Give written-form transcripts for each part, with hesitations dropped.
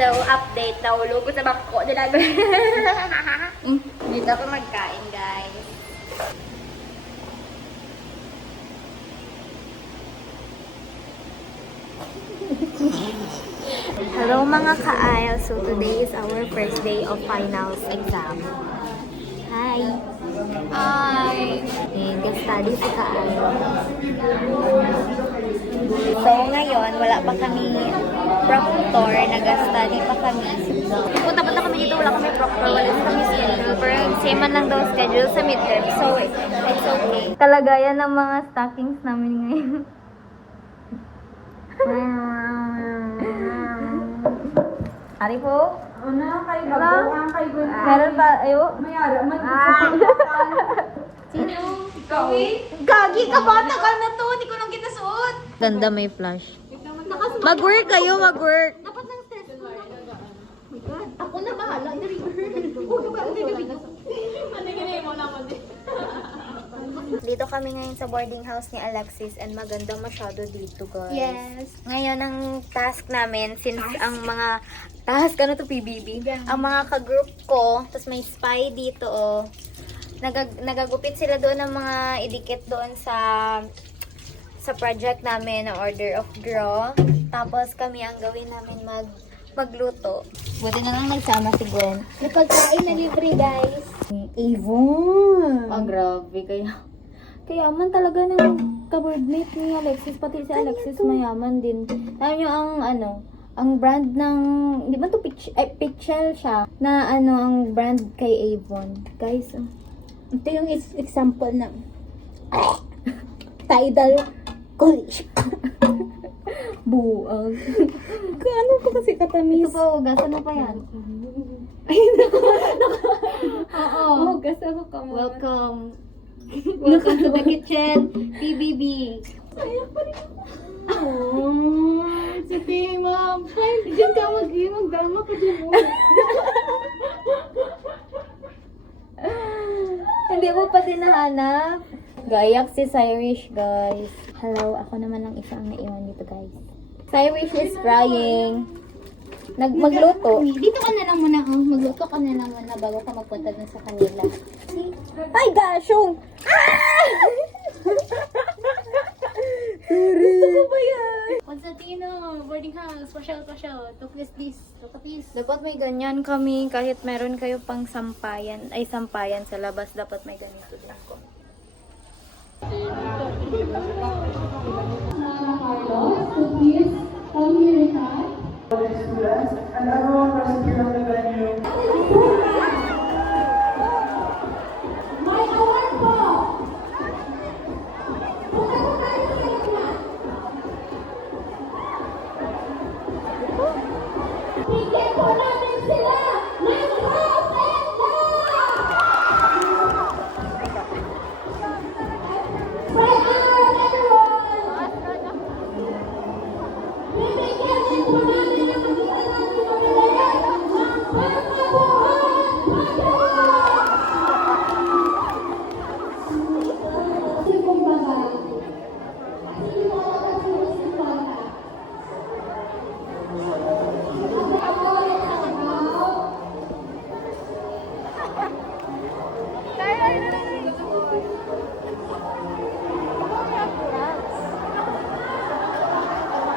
So, update na ulo ko sa bangko nila. Dito ako magkain, guys. Hello mga ka-aisle. So, today is our first day of finals exam. Hi! Hi! Nag-study si ka-aisle. So, ngayon, wala pa kami proctor. Nag-study pa kami. Punta kami dito, wala kami proctor. Wala kami schedule. Pero same man lang daw schedule sa midterm. So, it's okay. Kalagayan ng mga stockings namin ngayon. Ari po? Ano, kay Gabo, ang kay Gwen. Meron pa, ayo? Mayara, Sino? Ikaw? Gagi ka ba? Tagal na to. Hindi ko lang kinasuot. Ganda may flash. Mag-work kayo, mag-work. Dapat lang test ko. Oh my God. Ako na bahala. Dito kami ngayon sa boarding house ni Alexis and maganda masyado dito, guys. Yes. Ngayon, ang task namin, since ang mga task, ano to, PBB? Yeah. Ang mga ka-group ko, tapos may spy dito, oh. Nagagupit sila doon ng mga idikit doon sa project namin na order of draw. Tapos kami ang gawin namin magluto. Buti na lang nagsama si Gwen. Napagkain na libre, guys. Avon! Oh, grabe. Kayaman talaga ng ka-boardmate ni Alexis. Pati si Alexis mayaman din. Alam nyo ang brand ng, di ba ito Pichel siya, na ang brand kay Avon. Guys, Ito yung example ng Tidal College. buang. Ano ko kasi katamis? Ito po, gasan mo pa yan. Oo. Hugas ako ka mo. Welcome. Welcome to the kitchen, PBB. Sayang pa rin ako. Oh, si Ma'am. Diyan ka magdama pa dyan mo. Hindi mo pa din nahanap. Gayak si Cyrus, guys. Hello, ako naman lang isa ang naiwan dito, guys. Cyrus is crying. Magluto. Dito ka na lang muna. Magluto ka na lang muna bago ka magpunta dun sa kanila. Ay, gasyong! Ah! Gusto ko ba yan? Constantino, boarding house, pasyal. Look at this. Dapat may ganyan kami. Kahit meron kayo pang sampayan sa labas, dapat may ganito din ako. And everyone present here on the venue.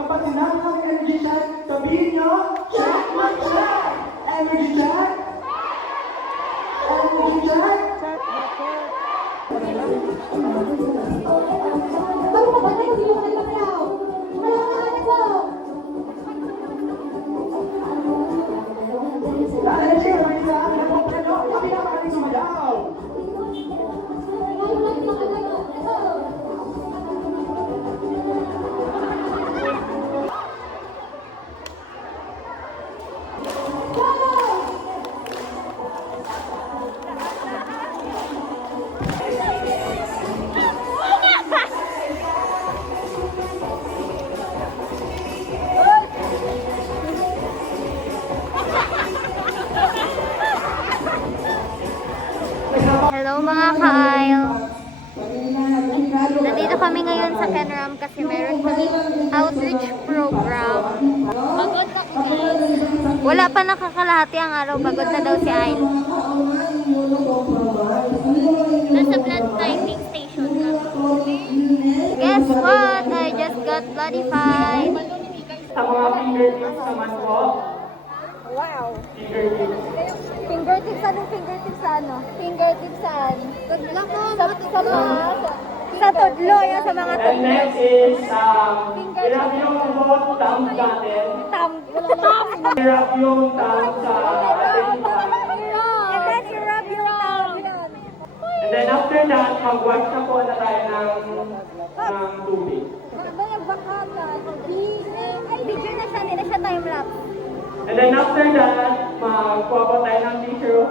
Kapag sinabi ng energy check, sabihin nyo, check my check! Energy check! Energy check! Dahil siya, may isa, nagpapreno, kami na kami sumayaw! Hello mga ka-aisle. Nandito kami ngayon sa Penram kasi meron kami outreach program. Pagod ako, guys. Wala pa nakakalahati ang araw. Pagod na daw si Ayn. Nasa blood typing station ka. Guess what? I just got bloodified. Sa mga fingertips naman po. Wow. Fingertips. Fingertips, anong fingertips sa ano? Fingertips saan? Tudlo ko. Sa mga... Sa tudlo, yan sa mga And tudlo. next is, hirap yung both thumbs natin. Hirap yung thumbs sa ating And then, i-rub yung thumb. And then after that, mag-wash na po na tayo ng tubig. Ay, video na siya, hindi na siya time-lapse. And then after that, magkuha po tayo ng tissue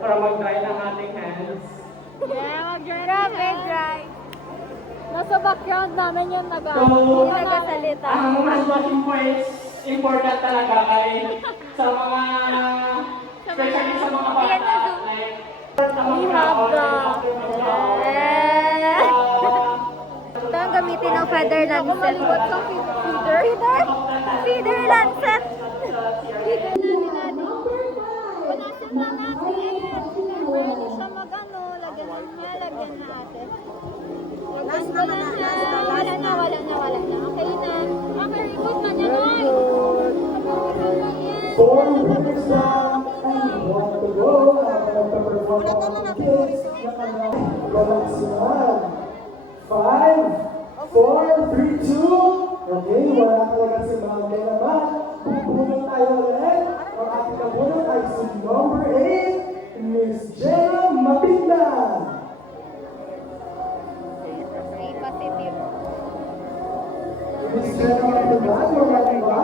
para mag-dry ng ating hands. Grabe, dry. Nasa background namin yung So, Nagasalita. ang hand washing po is important talaga kahit sa mga, especially sa mga bata, like, sa mga after mag-shower. Ito ang gamitin ng feather lancet. Feather? Feather lancet! Wala na. Okay na. Very good na yan. 4 minutes now, and you want to go. Nakaperform ang kids. Balance naman. 5, 4, 3, 2. Okay, wala talaga si Mami naman. Pupunod tayo ulit. Ang ating kabunod ay si number 8, Miss Jenna Matindan. Miss Jenna Matindan, wala ba?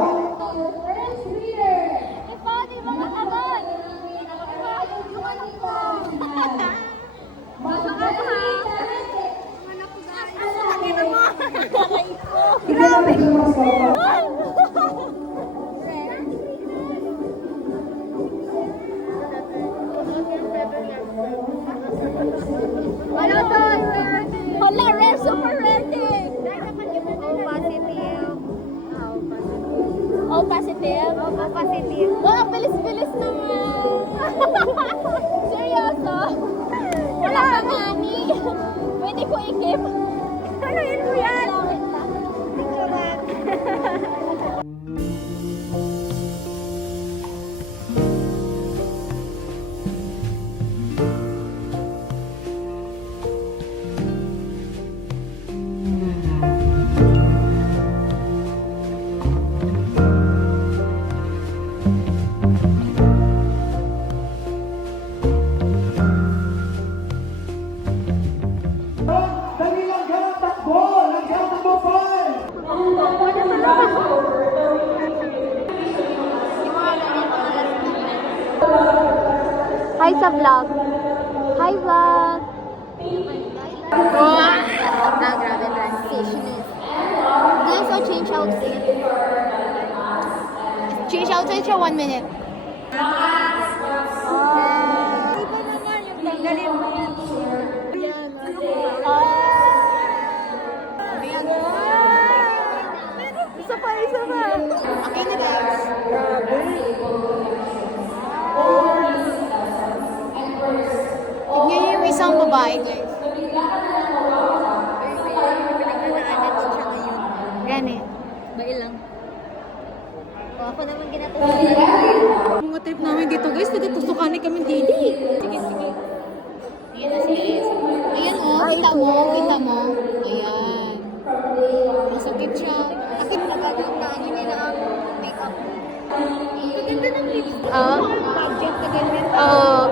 Grabe! Ano to? Hala, red, super ready. O positive. Oh, positive? O positive. Oh, bilis-bilis naman. Seryoso? Wala ka nga, ni. Pwede ko ikip. Ano yun mo yan? Wait lang. Dali lang ka, takbo! Nagkatakbo pa! Hi sa vlog. Hi vlog. Grabe, transition eh. Guys, so change outfit. Change outfit siya 1 minute. Iba naman yung tanggalin mo. Isa pa. Okay na, guys. Tignan yung isang babae, guys. Gani. Bail lang. O, ako naman ginatusan. Mga trip namin dito, guys. Nagtusukanin kami dito. Sige. Ayan na si Ace. Ayan, oh. Kita mo. Ayan. Masakit siya. Bakit nagagawin na ano nila ang makeup? Maganda ng lipstick. Oo. Budget na ganyan. Oo.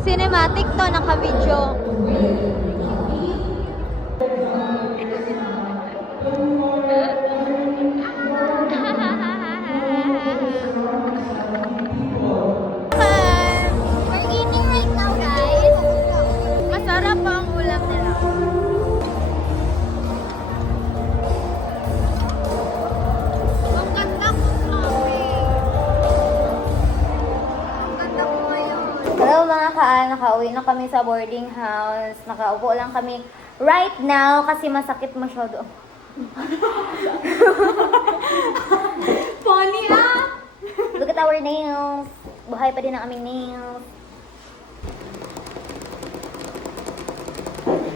Cinematic to, naka-video. We're eating right now, guys. Masarap pa ang ulam nila. Ang ganda ko, Chloe. Hello mga ka nakauwi na kami sa boarding house. Nakaupo lang kami right now kasi masakit masyado. Funny ah! Look at our nails. Buhay pa din ang aming nails.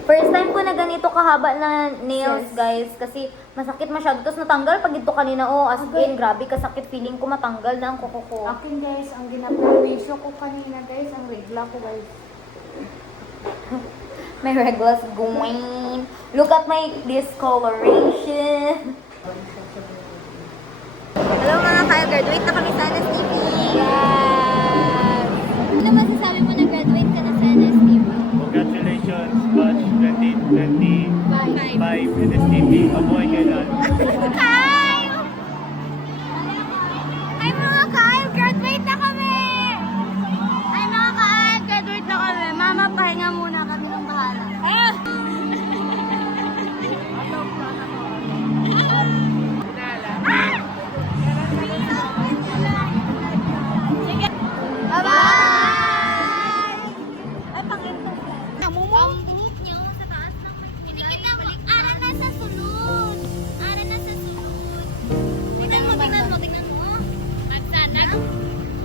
First time ko na ganito kahaba na nails, guys. Kasi masakit masyado. Tapos natanggal pag ito kanina. Oh, as in, grabe kasakit. Feeling ko matanggal na ang kuko ko. Akin guys, ang ginaperwisyo ko kanina guys, ang regla ko guys. My reglas going. Look at my discoloration. Hello mga ka-graduate na kami sa NSTP. Yes! Ano masasabi mo na graduate ka na sa NSTP? Congratulations, Batch 2025 NSTP. Mabuhay kayo lahat. Kyle! Ay mga Kyle, graduate na kami! Ay mga Kyle, graduate na kami. Mama, pahinga muna kami ng bahala. Bye-bye! Ay, pangito. Ang buhok niyo sa taas ng... Hindi kita balik. Ara na sa sulod. Ara na sa sulod. Tingnan mo, tingnan mo, tingnan mo. Agsana?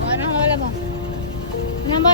Ano ang wala mo? Tingnan mo,